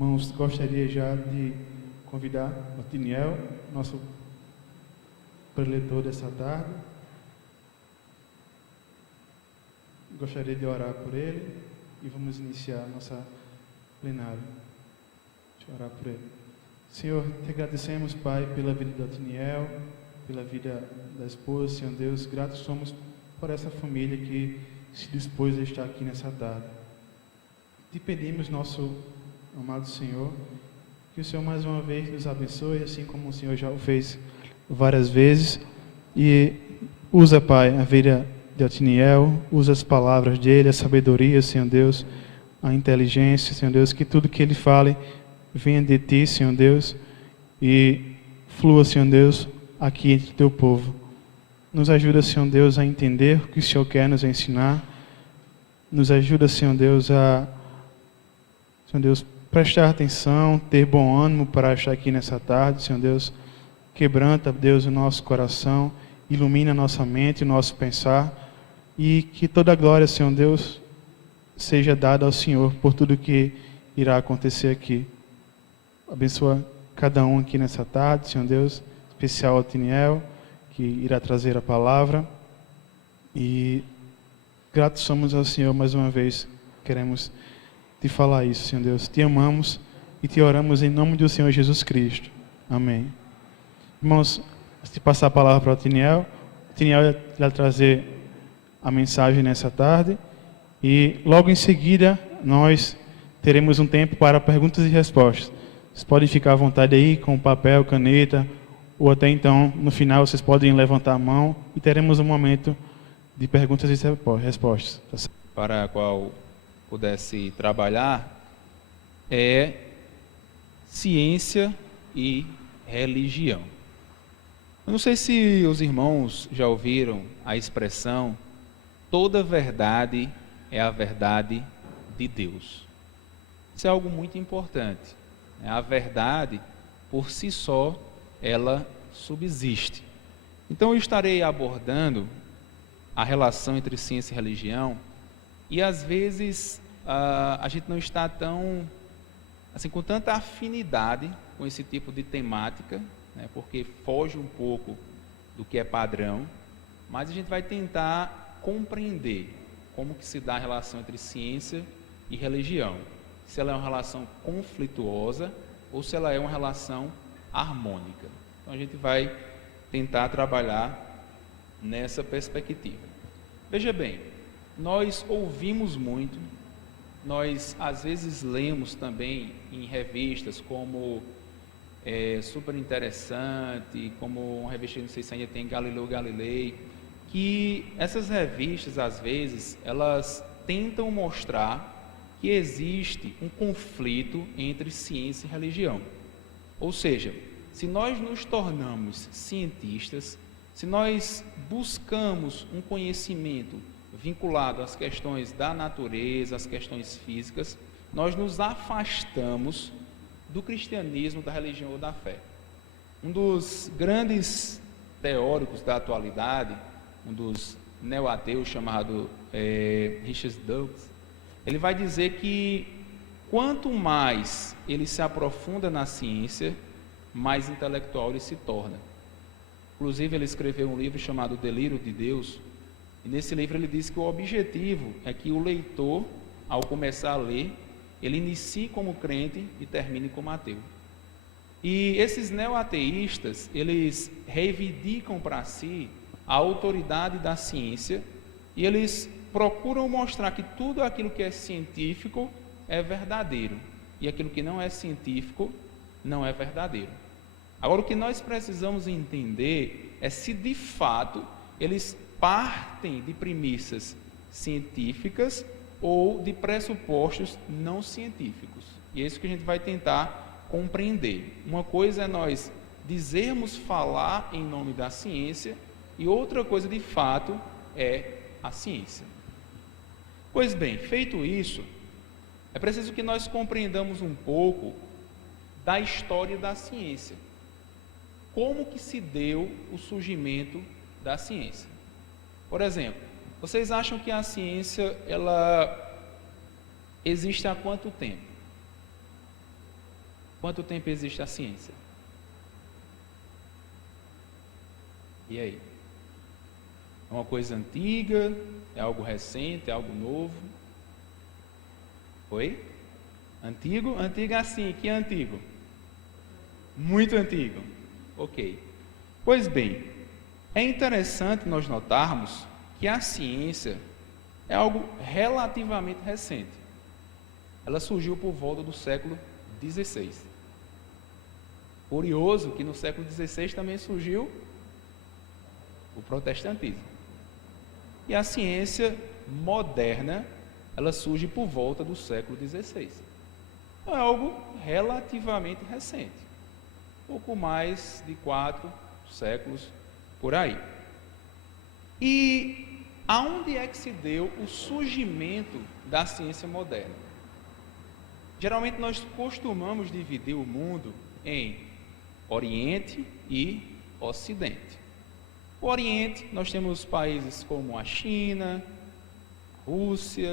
Irmãos, gostaria já de convidar o Tiniel, nosso preletor dessa tarde. Gostaria de orar por ele e vamos iniciar a nossa plenária. Deixa eu orar por ele. Senhor, te agradecemos, Pai, pela vida do Tiniel, pela vida da esposa, Senhor Deus. Gratos somos por essa família que se dispôs a estar aqui nessa tarde. Te pedimos, nosso amado Senhor, que o Senhor mais uma vez nos abençoe, assim como o Senhor já o fez várias vezes, e usa, Pai, a vida de Otiniel, usa as palavras dele, a sabedoria, Senhor Deus, a inteligência, Senhor Deus, que tudo que ele fale venha de Ti, Senhor Deus, e flua, Senhor Deus, aqui entre o Teu povo. Nos ajuda, Senhor Deus, a entender o que o Senhor quer nos ensinar. Nos ajuda, Senhor Deus, Senhor Deus, prestar atenção, ter bom ânimo para estar aqui nessa tarde, Senhor Deus. Quebranta, Deus, o nosso coração, ilumina a nossa mente, o nosso pensar, e que toda a glória, Senhor Deus, seja dada ao Senhor por tudo que irá acontecer aqui. Abençoa cada um aqui nessa tarde, Senhor Deus, especial ao Tiniel, que irá trazer a palavra, e gratos somos ao Senhor mais uma vez. Queremos te falar isso, Senhor Deus. Te amamos e te oramos em nome do Senhor Jesus Cristo. Amém. Irmãos, antes de passar a palavra para o Tiniel irá trazer a mensagem nessa tarde, e logo em seguida nós teremos um tempo para perguntas e respostas. Vocês podem ficar à vontade aí com papel, caneta, ou até então, no final, vocês podem levantar a mão e teremos um momento de perguntas e respostas. Para a qual pudesse trabalhar é ciência e religião. Eu não sei se os irmãos já ouviram a expressão toda verdade é a verdade de Deus. Isso é algo muito importante. A verdade, por si só, ela subsiste. Então eu estarei abordando a relação entre ciência e religião, e às vezes a gente não está tão, assim, com tanta afinidade com esse tipo de temática, né, porque foge um pouco do que é padrão, mas a gente vai tentar compreender como que se dá a relação entre ciência e religião, se ela é uma relação conflituosa ou se ela é uma relação harmônica. Então a gente vai tentar trabalhar nessa perspectiva. Veja bem, nós ouvimos muito, nós às vezes lemos também em revistas como Super Interessante, como uma revista, não sei se ainda tem, Galileu Galilei, que essas revistas às vezes elas tentam mostrar que existe um conflito entre ciência e religião. Ou seja, se nós nos tornamos cientistas, se nós buscamos um conhecimento vinculado às questões da natureza, às questões físicas, nós nos afastamos do cristianismo, da religião ou da fé. Um dos grandes teóricos da atualidade, um dos neo-ateus chamado Richard Dawkins, ele vai dizer que quanto mais ele se aprofunda na ciência, mais intelectual ele se torna. Inclusive ele escreveu um livro chamado Delírio de Deus, e nesse livro ele diz que o objetivo é que o leitor, ao começar a ler, ele inicie como crente e termine como ateu. E esses neo-ateístas, eles reivindicam para si a autoridade da ciência, e eles procuram mostrar que tudo aquilo que é científico é verdadeiro, e aquilo que não é científico não é verdadeiro. Agora, o que nós precisamos entender é se de fato eles partem de premissas científicas ou de pressupostos não científicos. E é isso que a gente vai tentar compreender. Uma coisa é nós dizermos falar em nome da ciência, e outra coisa de fato é a ciência. Pois bem, feito isso, é preciso que nós compreendamos um pouco da história da ciência. Como que se deu o surgimento da ciência? Por exemplo, vocês acham que a ciência ela existe há quanto tempo? Quanto tempo existe a ciência? E aí? É uma coisa antiga? É algo recente? É algo novo? Oi? Antigo? Antigo assim, que é antigo? Muito antigo. Ok. Pois bem, é interessante nós notarmos que a ciência é algo relativamente recente. Ela surgiu por volta do século XVI. Curioso que no século XVI também surgiu o protestantismo. E a ciência moderna, ela surge por volta do século XVI. Então, é algo relativamente recente. Pouco mais de 4 séculos por aí. E aonde é que se deu o surgimento da ciência moderna? Geralmente nós costumamos dividir o mundo em Oriente e Ocidente. O Oriente, nós temos países como a China, Rússia,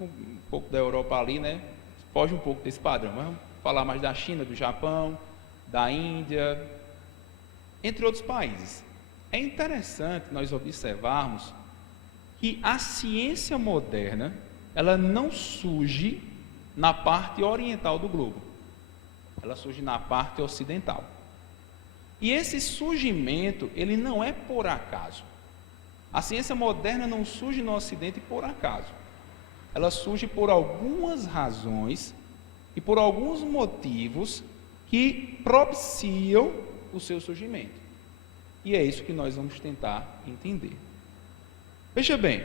um pouco da Europa ali, né? Foge um pouco desse padrão, mas vamos falar mais da China, do Japão, da Índia, entre outros países. É interessante nós observarmos que a ciência moderna, ela não surge na parte oriental do globo, ela surge na parte ocidental. E esse surgimento, ele não é por acaso. A ciência moderna não surge no Ocidente por acaso. Ela surge por algumas razões e por alguns motivos que propiciam o seu surgimento. E é isso que nós vamos tentar entender. Veja bem,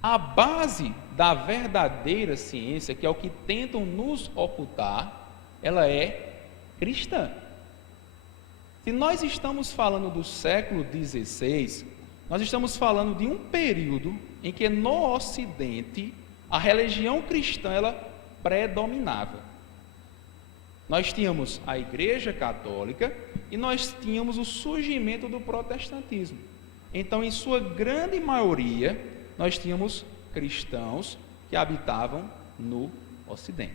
a base da verdadeira ciência, que é o que tentam nos ocultar, ela é cristã. Se nós estamos falando do século XVI, nós estamos falando de um período em que no Ocidente a religião cristã ela predominava. Nós tínhamos a Igreja Católica e nós tínhamos o surgimento do protestantismo. Então, em sua grande maioria, nós tínhamos cristãos que habitavam no Ocidente.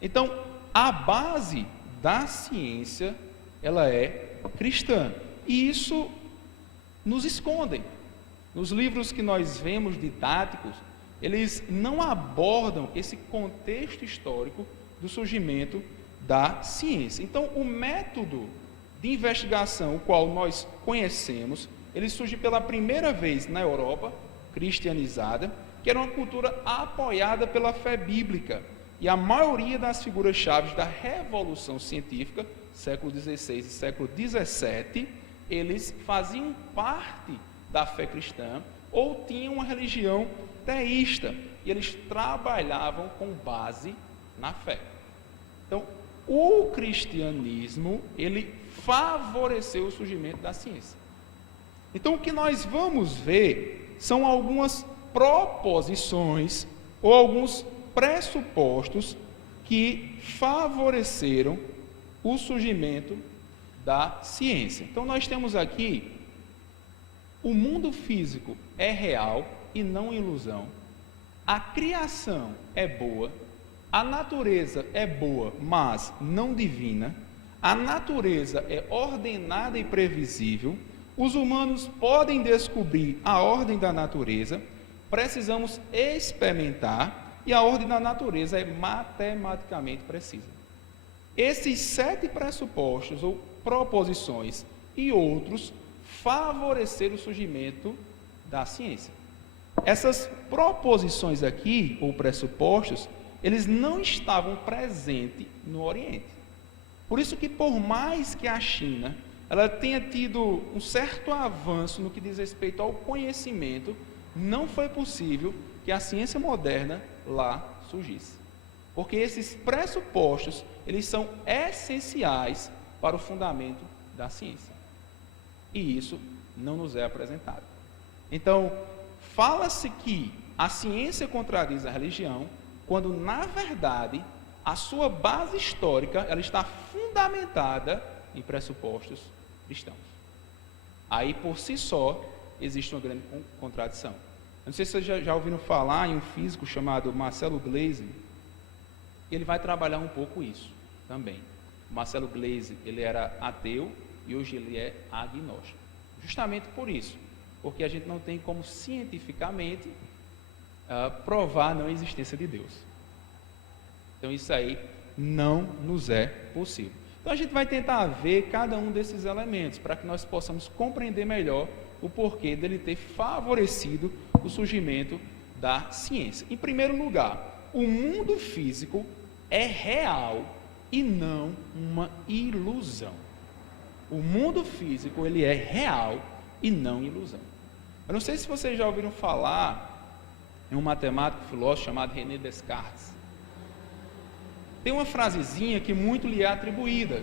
Então, a base da ciência, ela é cristã. E isso nos escondem. Nos livros que nós vemos didáticos, eles não abordam esse contexto histórico do surgimento da ciência. Então, o método de investigação, o qual nós conhecemos, ele surge pela primeira vez na Europa, cristianizada, que era uma cultura apoiada pela fé bíblica. E a maioria das figuras-chave da revolução científica, século XVI e século XVII, eles faziam parte da fé cristã ou tinham uma religião teísta, e eles trabalhavam com base na fé. Então, o cristianismo, ele favoreceu o surgimento da ciência. Então, o que nós vamos ver são algumas proposições ou alguns pressupostos que favoreceram o surgimento da ciência. Então, nós temos aqui: o mundo físico é real e não ilusão, a criação é boa, a natureza é boa, mas não divina, a natureza é ordenada e previsível, os humanos podem descobrir a ordem da natureza, precisamos experimentar, e a ordem da natureza é matematicamente precisa. Esses 7 pressupostos ou proposições e outros favoreceram o surgimento da ciência. Essas proposições aqui, ou pressupostos, eles não estavam presentes no Oriente. Por isso que, por mais que a China ela tenha tido um certo avanço no que diz respeito ao conhecimento, não foi possível que a ciência moderna lá surgisse. Porque esses pressupostos, eles são essenciais para o fundamento da ciência. E isso não nos é apresentado. Então, fala-se que a ciência contradiz a religião, quando, na verdade, a sua base histórica ela está fundamentada em pressupostos cristãos. Aí, por si só, existe uma grande contradição. Eu não sei se vocês já ouviram falar em um físico chamado Marcelo Gleisi. ele vai trabalhar um pouco isso também. O Marcelo Gleisi, ele era ateu e hoje ele é agnóstico. Justamente por isso, porque a gente não tem como cientificamente provar a não existência de Deus. Então isso aí não nos é possível. Então a gente vai tentar ver cada um desses elementos para que nós possamos compreender melhor o porquê dele ter favorecido o surgimento da ciência. Em primeiro lugar, o mundo físico é real e não uma ilusão. O mundo físico, ele é real e não ilusão. Eu não sei se vocês já ouviram falar em um matemático filósofo chamado René Descartes. Tem uma frasezinha que muito lhe é atribuída,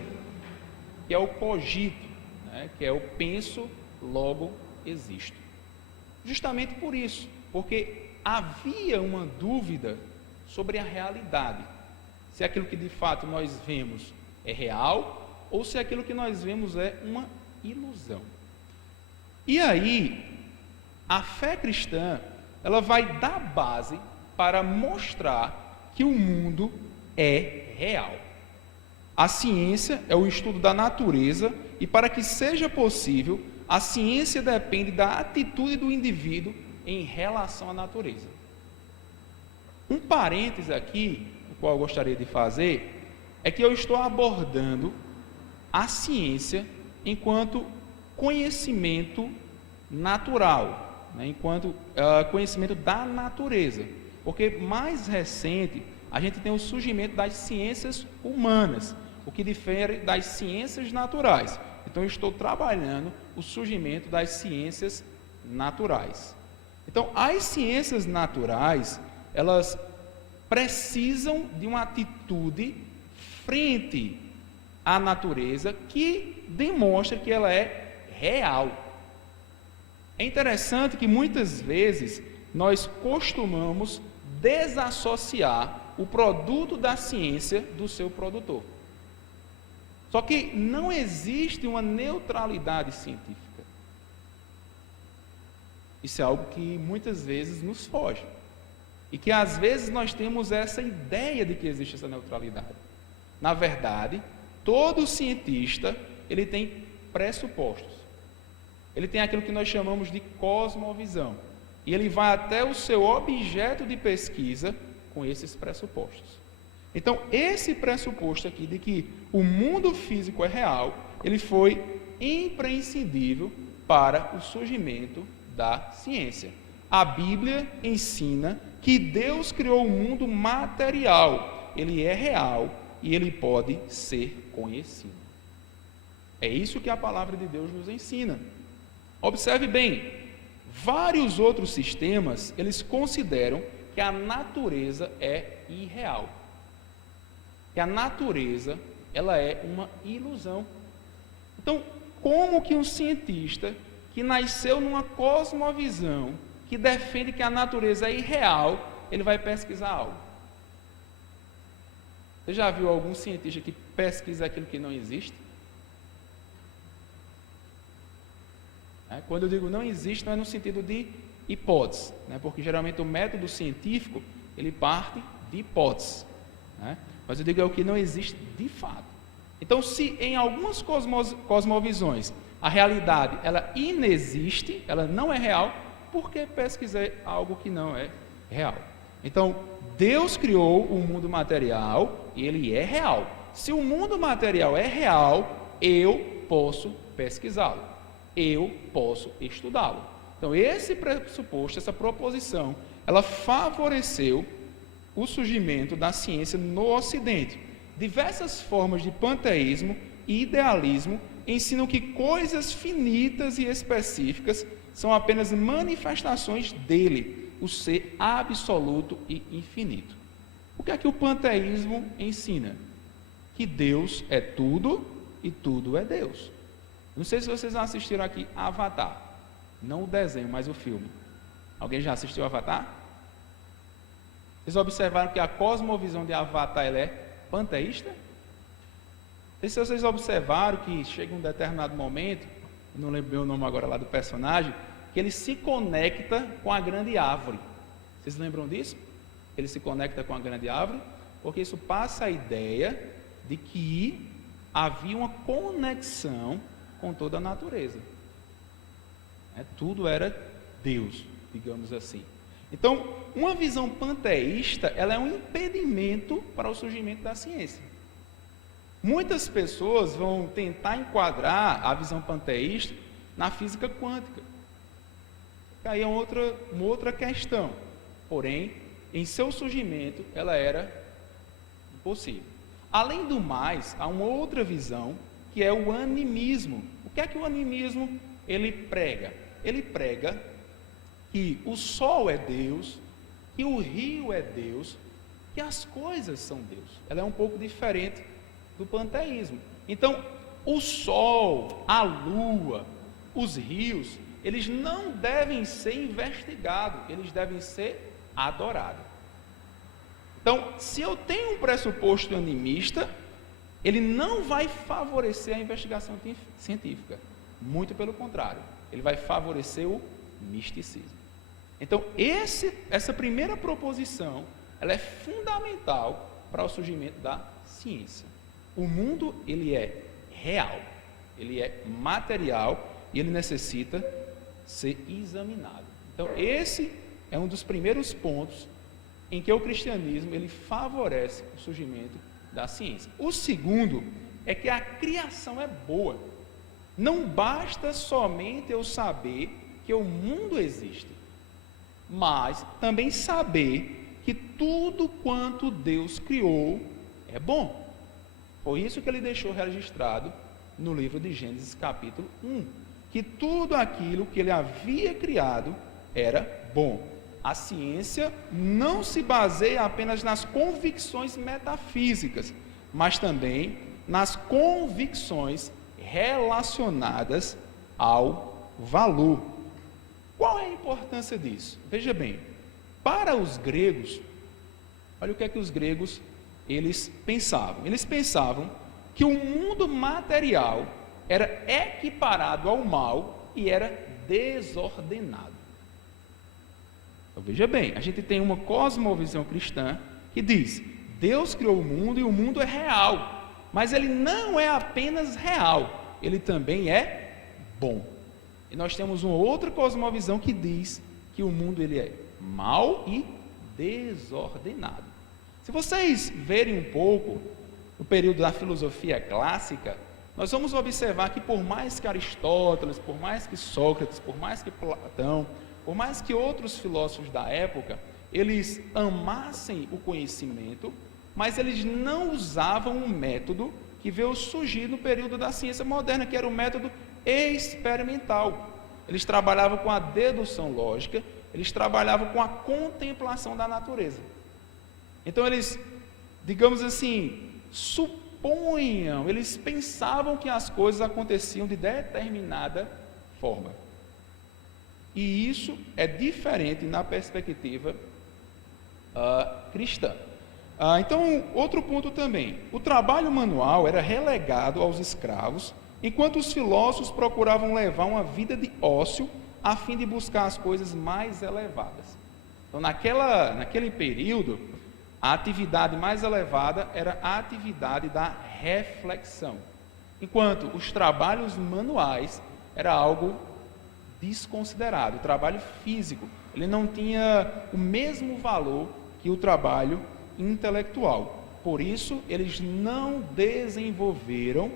que é o cogito, né? Que é o penso, logo existo. Justamente por isso, porque havia uma dúvida sobre a realidade, se aquilo que de fato nós vemos é real ou se aquilo que nós vemos é uma ilusão. E aí, a fé cristã, ela vai dar base para mostrar que o mundo é real. A ciência é o estudo da natureza e para que seja possível, a ciência depende da atitude do indivíduo em relação à natureza. Um parêntese aqui, o qual eu gostaria de fazer, é que eu estou abordando a ciência enquanto conhecimento natural, né, enquanto conhecimento da natureza, porque mais recente a gente tem o surgimento das ciências humanas, o que difere das ciências naturais. Então eu estou trabalhando o surgimento das ciências naturais. Então as ciências naturais, elas precisam de uma atitude frente à natureza que demonstra que ela é real. É interessante que muitas vezes nós costumamos desassociar o produto da ciência do seu produtor. Só que não existe uma neutralidade científica. Isso é algo que muitas vezes nos foge. E que às vezes nós temos essa ideia de que existe essa neutralidade. Na verdade, todo cientista, ele tem pressupostos. Ele tem aquilo que nós chamamos de cosmovisão. E ele vai até o seu objeto de pesquisa com esses pressupostos. Então, esse pressuposto aqui de que o mundo físico é real, ele foi imprescindível para o surgimento da ciência. A Bíblia ensina que Deus criou o mundo material, ele é real e ele pode ser conhecido. É isso que a palavra de Deus nos ensina. Observe bem, vários outros sistemas, eles consideram que a natureza é irreal, que a natureza, ela é uma ilusão. Então, como que um cientista que nasceu numa cosmovisão, que defende que a natureza é irreal, ele vai pesquisar algo? Você já viu algum cientista que pesquisa aquilo que não existe? Quando eu digo não existe, não é no sentido de hipótese, porque geralmente o método científico, ele parte de hipóteses, mas eu digo é o que não existe de fato. Então, se em algumas cosmovisões a realidade ela inexiste, ela não é real, por que pesquisar algo que não é real? Então, Deus criou o mundo material e ele é real. Se o mundo material é real, eu posso pesquisá-lo, eu posso estudá-lo. Então, esse pressuposto, essa proposição, ela favoreceu o surgimento da ciência no Ocidente. Diversas formas de panteísmo e idealismo ensinam que coisas finitas e específicas são apenas manifestações dele, o ser absoluto e infinito. O que é que o panteísmo ensina? Que Deus é tudo e tudo é Deus. Não sei se vocês já assistiram aqui Avatar. Não o desenho, mas o filme. Alguém já assistiu Avatar? Vocês observaram que a cosmovisão de Avatar ela é panteísta? E se vocês observaram que chega um determinado momento, eu não lembro o nome agora lá do personagem, que ele se conecta com a grande árvore. Vocês lembram disso? Ele se conecta com a grande árvore. porque isso passa a ideia de que havia uma conexão com toda a natureza. Tudo era Deus, digamos assim. Então, uma visão panteísta, ela é um impedimento para o surgimento da ciência. Muitas pessoas vão tentar enquadrar a visão panteísta na física quântica. Aí é uma outra questão. Porém, em seu surgimento, ela era impossível. Além do mais, há uma outra visão, que é o animismo. O que é que o animismo ele prega? Ele prega que o sol é Deus, que o rio é Deus, que as coisas são Deus. Ela é um pouco diferente do panteísmo. Então, o sol, a lua, os rios, eles não devem ser investigados, eles devem ser adorados. Então, se eu tenho um pressuposto animista, ele não vai favorecer a investigação científica. Muito pelo contrário, ele vai favorecer o misticismo. Então, essa primeira proposição, ela é fundamental para o surgimento da ciência. O mundo, ele é real, ele é material e ele necessita ser examinado. Então, esse é um dos primeiros pontos em que o cristianismo ele favorece o surgimento da ciência. O segundo é que a criação é boa. Não basta somente eu saber que o mundo existe, mas também saber que tudo quanto Deus criou é bom. Por isso que ele deixou registrado no livro de Gênesis capítulo 1, que tudo aquilo que ele havia criado era bom. A ciência não se baseia apenas nas convicções metafísicas, mas também nas convicções relacionadas ao valor. Qual é a importância disso? Veja bem, para os gregos, olha o que é que os gregos eles pensavam. Eles pensavam que o mundo material era equiparado ao mal e era desordenado. Então, veja bem, a gente tem uma cosmovisão cristã que diz: Deus criou o mundo e o mundo é real, mas ele não é apenas real, ele também é bom. E nós temos uma outra cosmovisão que diz que o mundo ele é mau e desordenado. Se vocês verem um pouco o período da filosofia clássica, nós vamos observar que por mais que Aristóteles, por mais que Sócrates, por mais que Platão, por mais que outros filósofos da época, eles amassem o conhecimento, mas eles não usavam um método que veio surgir no período da ciência moderna, que era o método experimental. Eles trabalhavam com a dedução lógica, eles trabalhavam com a contemplação da natureza. Então eles, digamos assim, supunham, eles pensavam que as coisas aconteciam de determinada forma. E isso é diferente na perspectiva cristã. Então, outro ponto também, o trabalho manual era relegado aos escravos, enquanto os filósofos procuravam levar uma vida de ócio a fim de buscar as coisas mais elevadas. Então, naquele período, a atividade mais elevada era a atividade da reflexão, enquanto os trabalhos manuais era algo desconsiderado. O trabalho físico, ele não tinha o mesmo valor que o trabalho intelectual. Por isso, eles não desenvolveram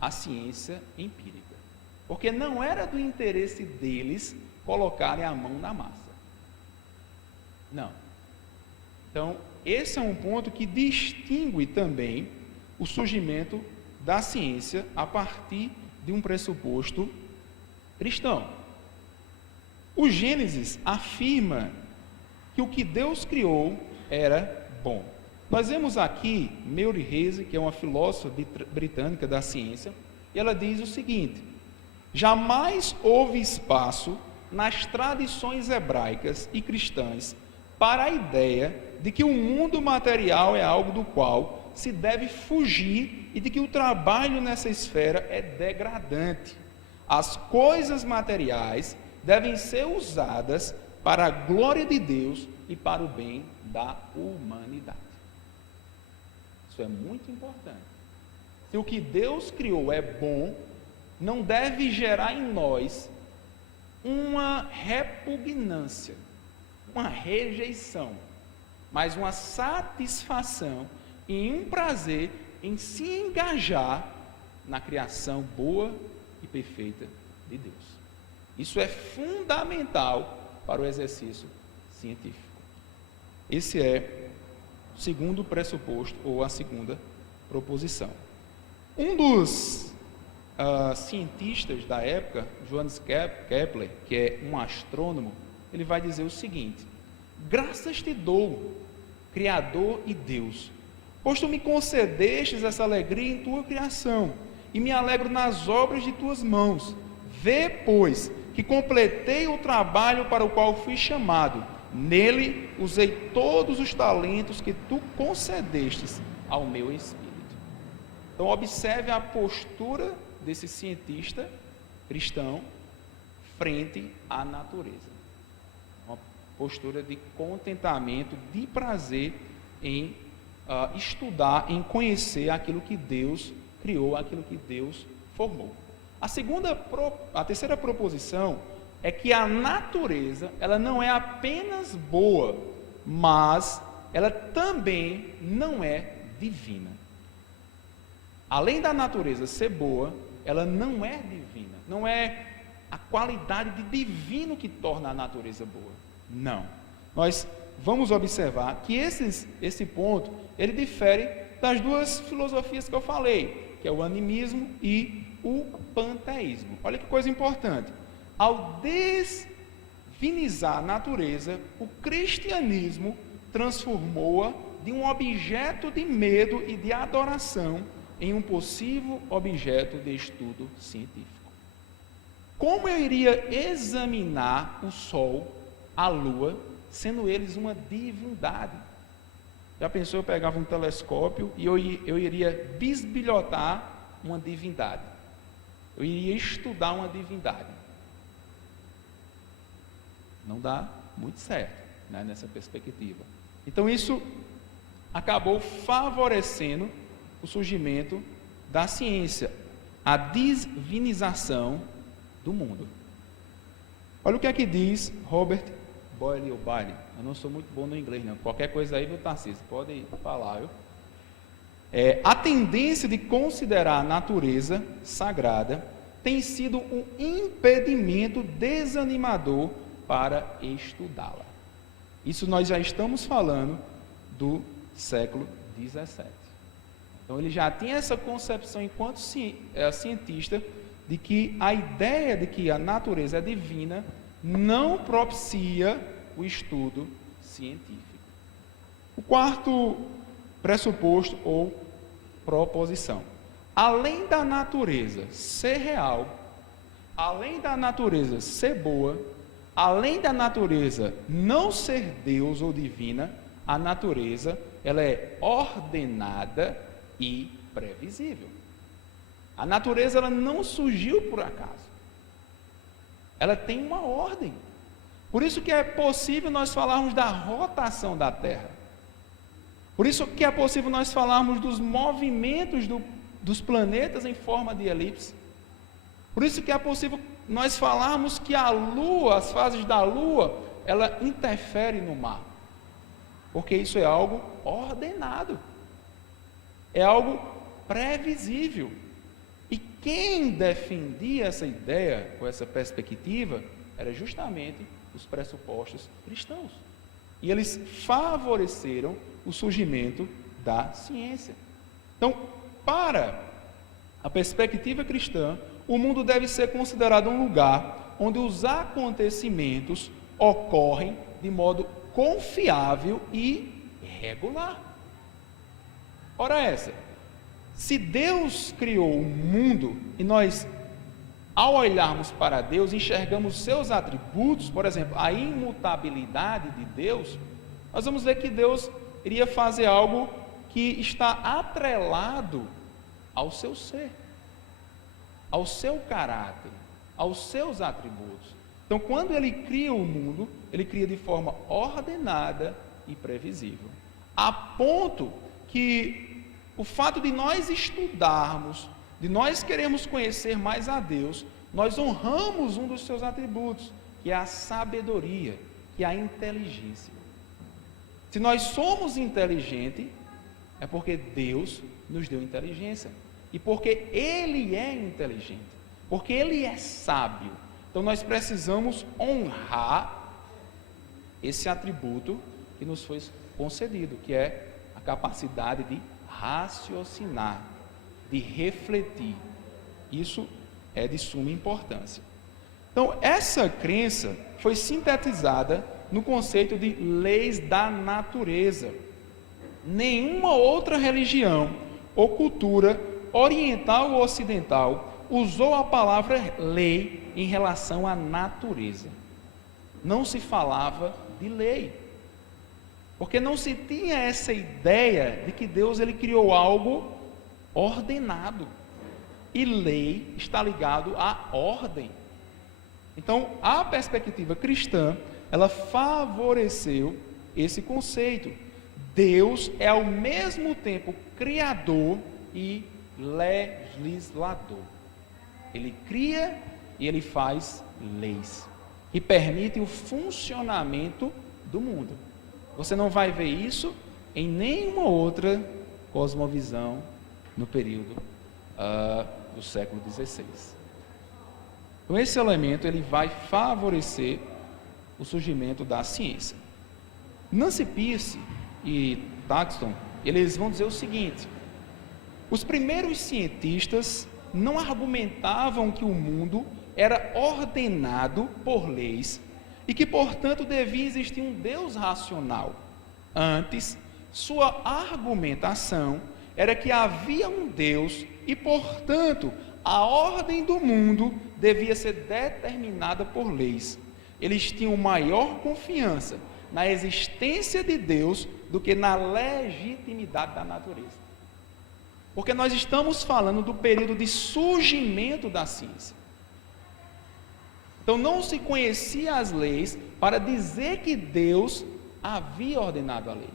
a ciência empírica, porque não era do interesse deles colocarem a mão na massa. Não. Então, esse é um ponto que distingue também o surgimento da ciência a partir de um pressuposto cristão. O Gênesis afirma que o que Deus criou era bom. Nós vemos aqui Mary Reise, que é uma filósofa britânica da ciência, e ela diz o seguinte: jamais houve espaço nas tradições hebraicas e cristãs para a ideia de que o mundo material é algo do qual se deve fugir e de que o trabalho nessa esfera é degradante. As coisas materiais devem ser usadas para a glória de Deus e para o bem da humanidade. Isso é muito importante. Se o que Deus criou é bom, não deve gerar em nós uma repugnância, uma rejeição, mas uma satisfação e um prazer em se engajar na criação boa e perfeita de Deus. Isso é fundamental para o exercício científico. Esse é o segundo pressuposto, ou a segunda proposição. Um dos cientistas da época, Johannes Kepler, que é um astrônomo, ele vai dizer o seguinte: graças te dou, Criador e Deus, pois tu me concedestes essa alegria em tua criação, e me alegro nas obras de tuas mãos. Vê, pois, que completei o trabalho para o qual fui chamado. Nele usei todos os talentos que tu concedestes ao meu espírito. Então, observe a postura desse cientista cristão frente à natureza. Uma postura de contentamento, de prazer em estudar, em conhecer aquilo que Deus criou, aquilo que Deus formou. A terceira proposição é que a natureza, ela não é apenas boa, mas ela também não é divina. Além da natureza ser boa, ela não é divina. Não é a qualidade de divino que torna a natureza boa. Não. Nós vamos observar que esse ponto, ele difere das duas filosofias que eu falei, que é o animismo e o panteísmo. Olha que coisa importante. Ao desdivinizar a natureza, o cristianismo transformou-a de um objeto de medo e de adoração em um possível objeto de estudo científico. Como eu iria examinar o Sol, a Lua, sendo eles uma divindade? Já pensou, eu pegava um telescópio e eu iria bisbilhotar uma divindade? Eu iria estudar uma divindade? Não dá muito certo, né, nessa perspectiva. Então isso acabou favorecendo o surgimento da ciência, a divinização do mundo. Olha o que é que diz Robert Boyle. Eu não sou muito bom no inglês, não. Qualquer coisa aí, viu, Tarcísio? Pode falar, viu? A tendência de considerar a natureza sagrada tem sido um impedimento desanimador para estudá-la. Isso nós já estamos falando do século XVII. Então ele já tinha essa concepção enquanto cientista de que a ideia de que a natureza é divina não propicia o estudo científico. O quarto pressuposto ou proposição: além da natureza ser real, além da natureza ser boa, além da natureza não ser Deus ou divina, a natureza ela é ordenada e previsível. A natureza ela não surgiu por acaso. Ela tem uma ordem. Por isso que é possível nós falarmos da rotação da Terra. Por isso que é possível nós falarmos dos movimentos dos planetas em forma de elipse. Por isso que é possível nós falarmos que a Lua, as fases da Lua, ela interfere no mar. Porque isso é algo ordenado. É algo previsível. E quem defendia essa ideia, ou essa perspectiva, era justamente os pressupostos cristãos. E eles favoreceram o surgimento da ciência. Então, para a perspectiva cristã, o mundo deve ser considerado um lugar onde os acontecimentos ocorrem de modo confiável e regular. Ora essa, se Deus criou o mundo e nós, ao olharmos para Deus, enxergamos seus atributos, por exemplo, a imutabilidade de Deus, nós vamos ver que Deus iria fazer algo que está atrelado ao seu ser, ao seu caráter, aos seus atributos. Então, quando Ele cria o mundo, Ele cria de forma ordenada e previsível, a ponto que o fato de nós estudarmos, de nós queremos conhecer mais a Deus, nós honramos um dos seus atributos, que é a sabedoria, que é a inteligência. Se nós somos inteligentes, é porque Deus nos deu inteligência, e porque Ele é inteligente, porque Ele é sábio. Então nós precisamos honrar esse atributo que nos foi concedido, que é a capacidade de raciocinar, de refletir. Isso é de suma importância. Então, essa crença foi sintetizada no conceito de leis da natureza. Nenhuma outra religião ou cultura, oriental ou ocidental, usou a palavra lei em relação à natureza. Não se falava de lei, porque não se tinha essa ideia de que Deus ele criou algo ordenado, e lei está ligado à ordem. Então, a perspectiva cristã, ela favoreceu esse conceito. Deus é ao mesmo tempo criador e legislador. Ele cria e ele faz leis que permitem o funcionamento do mundo. Você não vai ver isso em nenhuma outra cosmovisão no período do século XVI. Então, esse elemento ele vai favorecer o surgimento da ciência. Nancy Pearce e Thaxton, eles vão dizer o seguinte: os primeiros cientistas não argumentavam que o mundo era ordenado por leis e que, portanto, devia existir um Deus racional. Antes, sua argumentação era que havia um Deus e, portanto, a ordem do mundo devia ser determinada por leis. Eles tinham maior confiança na existência de Deus do que na legitimidade da natureza. Porque nós estamos falando do período de surgimento da ciência. Então não se conhecia as leis para dizer que Deus havia ordenado a lei.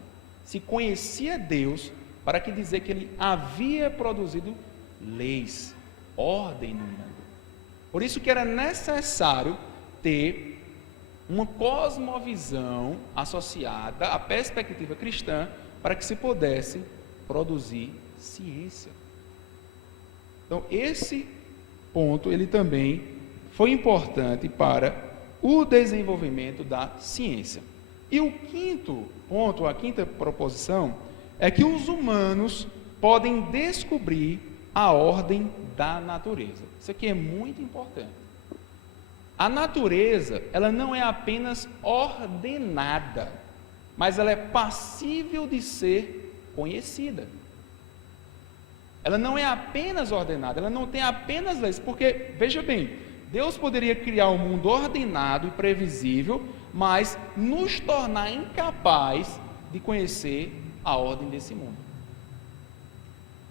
Se conhecia Deus para que dizer que Ele havia produzido leis, ordem no mundo. Por isso que era necessário ter uma cosmovisão associada à perspectiva cristã para que se pudesse produzir ciência. Então esse ponto ele também foi importante para o desenvolvimento da ciência. E o quinto ponto, a quinta proposição, é que os humanos podem descobrir a ordem da natureza. Isso aqui é muito importante. A natureza, ela não é apenas ordenada, mas ela é passível de ser conhecida. Ela não é apenas ordenada, ela não tem apenas leis, porque, veja bem, Deus poderia criar um mundo ordenado e previsível, mas nos tornar incapaz de conhecer a ordem desse mundo.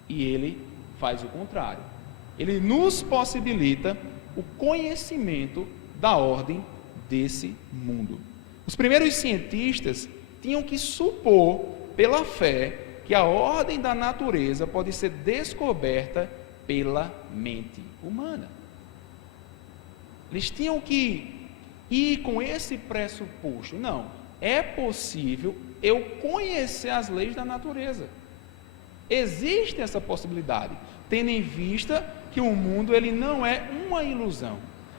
E Ele faz o contrário. Ele nos possibilita o conhecimento da ordem desse mundo. Os primeiros cientistas tinham que supor, pela fé, que a ordem da natureza pode ser descoberta pela mente humana. Eles tinham que ir com esse pressuposto. Não, é possível eu conhecer as leis da natureza. Existe essa possibilidade, tendo em vista que o mundo ele não é uma ilusão,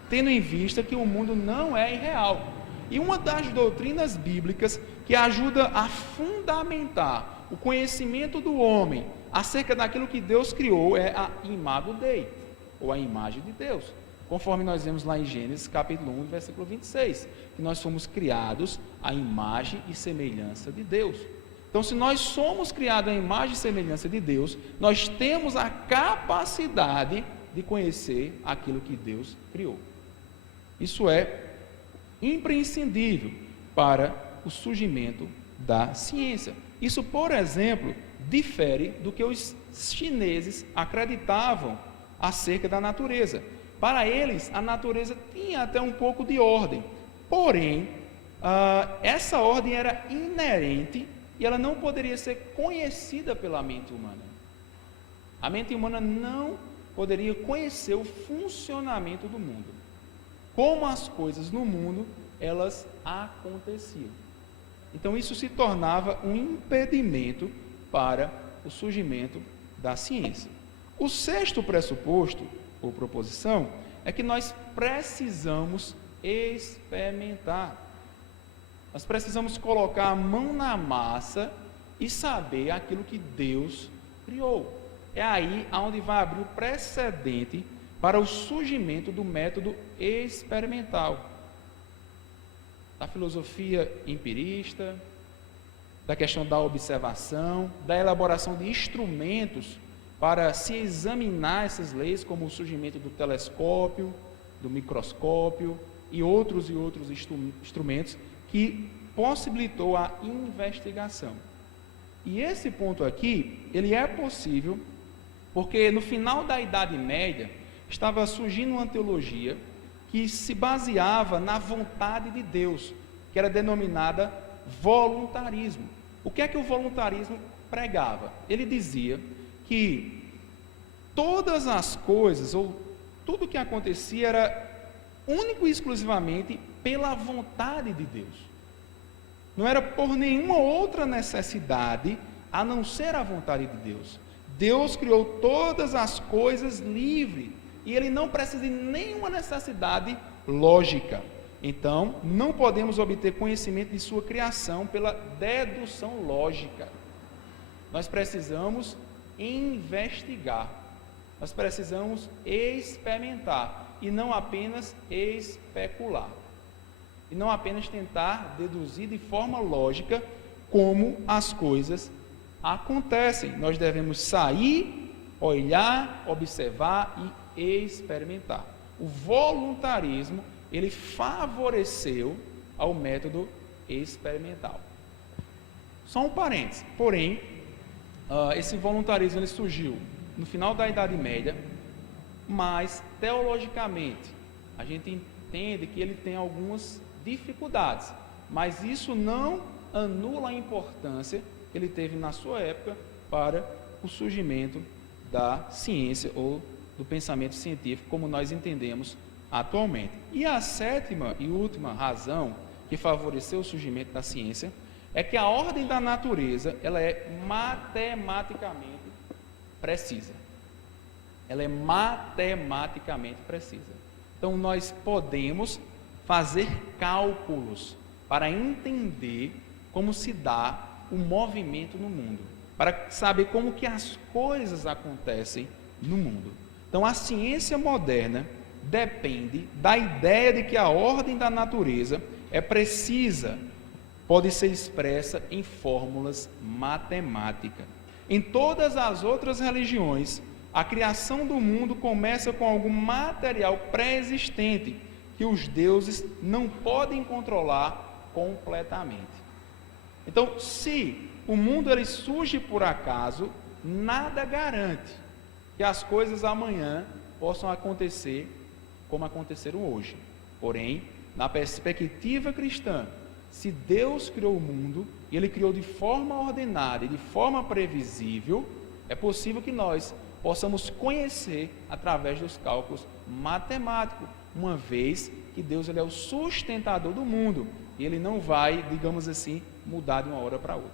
tendo em vista que o mundo não é irreal. E uma das doutrinas bíblicas que ajuda a fundamentar o conhecimento do homem acerca daquilo que Deus criou é a imago Dei, ou a imagem de Deus. Conforme nós vemos lá em Gênesis capítulo 1, versículo 26, que nós fomos criados à imagem e semelhança de Deus. Então, se nós somos criados à imagem e semelhança de Deus, nós temos a capacidade de conhecer aquilo que Deus criou. Isso é imprescindível para o surgimento da ciência. Isso, por exemplo, difere do que os chineses acreditavam acerca da natureza. Para eles, a natureza tinha até um pouco de ordem, porém, essa ordem era inerente e ela não poderia ser conhecida pela mente humana. A mente humana não poderia conhecer o funcionamento do mundo, como as coisas no mundo, elas aconteciam. Então isso se tornava um impedimento para o surgimento da ciência. O sexto pressuposto, ou proposição, é que nós precisamos experimentar. Nós precisamos colocar a mão na massa e saber aquilo que Deus criou. É aí onde vai abrir o precedente para o surgimento do método experimental, da filosofia empirista, da questão da observação, da elaboração de instrumentos para se examinar essas leis, como o surgimento do telescópio, do microscópio e outros instrumentos que possibilitou a investigação. E esse ponto aqui, ele é possível porque no final da Idade Média estava surgindo uma teologia que se baseava na vontade de Deus, que era denominada voluntarismo. O que é que o voluntarismo pregava? Ele dizia que todas as coisas, ou tudo que acontecia, era único e exclusivamente pela vontade de Deus. Não era por nenhuma outra necessidade, a não ser a vontade de Deus. Deus criou todas as coisas livre, e Ele não precisa de nenhuma necessidade lógica. Então, não podemos obter conhecimento de sua criação pela dedução lógica. Nós precisamos investigar, nós precisamos experimentar, e não apenas especular. E não apenas tentar deduzir de forma lógica como as coisas acontecem. Nós devemos sair, olhar, observar e experimentar. O voluntarismo, ele favoreceu ao método experimental. Só um parênteses, porém, esse voluntarismo ele surgiu no final da Idade Média, mas teologicamente a gente entende que ele tem algumas dificuldades, mas isso não anula a importância que ele teve na sua época para o surgimento da ciência ou do pensamento científico, como nós entendemos atualmente. E a sétima e última razão que favoreceu o surgimento da ciência é que a ordem da natureza, ela é matematicamente precisa. Ela é matematicamente precisa. Então nós podemos fazer cálculos para entender como se dá o movimento no mundo, para saber como que as coisas acontecem no mundo. Então a ciência moderna depende da ideia de que a ordem da natureza é precisa, pode ser expressa em fórmulas matemáticas. Em todas as outras religiões, a criação do mundo começa com algum material pré-existente que os deuses não podem controlar completamente. Então, se o mundo ele surge por acaso, nada garante que as coisas amanhã possam acontecer como aconteceram hoje. Porém, na perspectiva cristã, se Deus criou o mundo, e Ele criou de forma ordenada e de forma previsível, é possível que nós possamos conhecer através dos cálculos matemáticos, uma vez que Deus ele é o sustentador do mundo, e Ele não vai, digamos assim, mudar de uma hora para outra.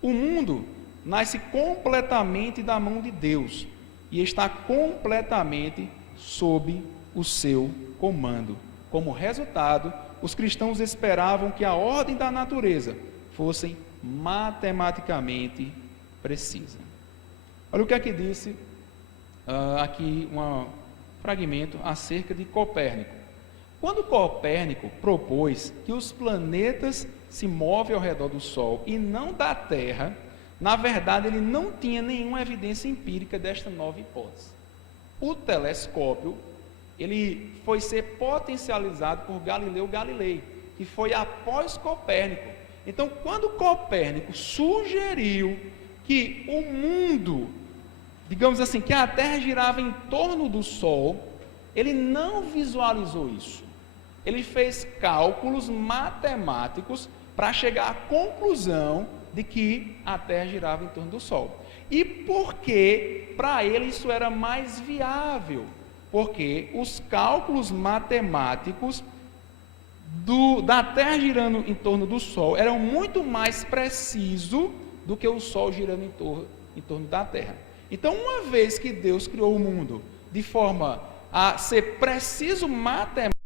O mundo nasce completamente da mão de Deus, e está completamente sob o seu comando. Como resultado, os cristãos esperavam que a ordem da natureza fosse matematicamente precisa. Olha o que é que disse aqui um fragmento acerca de Copérnico. Quando Copérnico propôs que os planetas se movem ao redor do Sol e não da Terra, na verdade ele não tinha nenhuma evidência empírica desta nova hipótese. O telescópio ele foi ser potencializado por Galileu Galilei, que foi após Copérnico. Então, quando Copérnico sugeriu que o mundo, digamos assim, que a Terra girava em torno do Sol, ele não visualizou isso. Ele fez cálculos matemáticos para chegar à conclusão de que a Terra girava em torno do Sol. E por que para ele isso era mais viável? Porque os cálculos matemáticos da Terra girando em torno do Sol eram muito mais precisos do que o Sol girando em torno da Terra. Então, uma vez que Deus criou o mundo de forma a ser preciso matematicamente,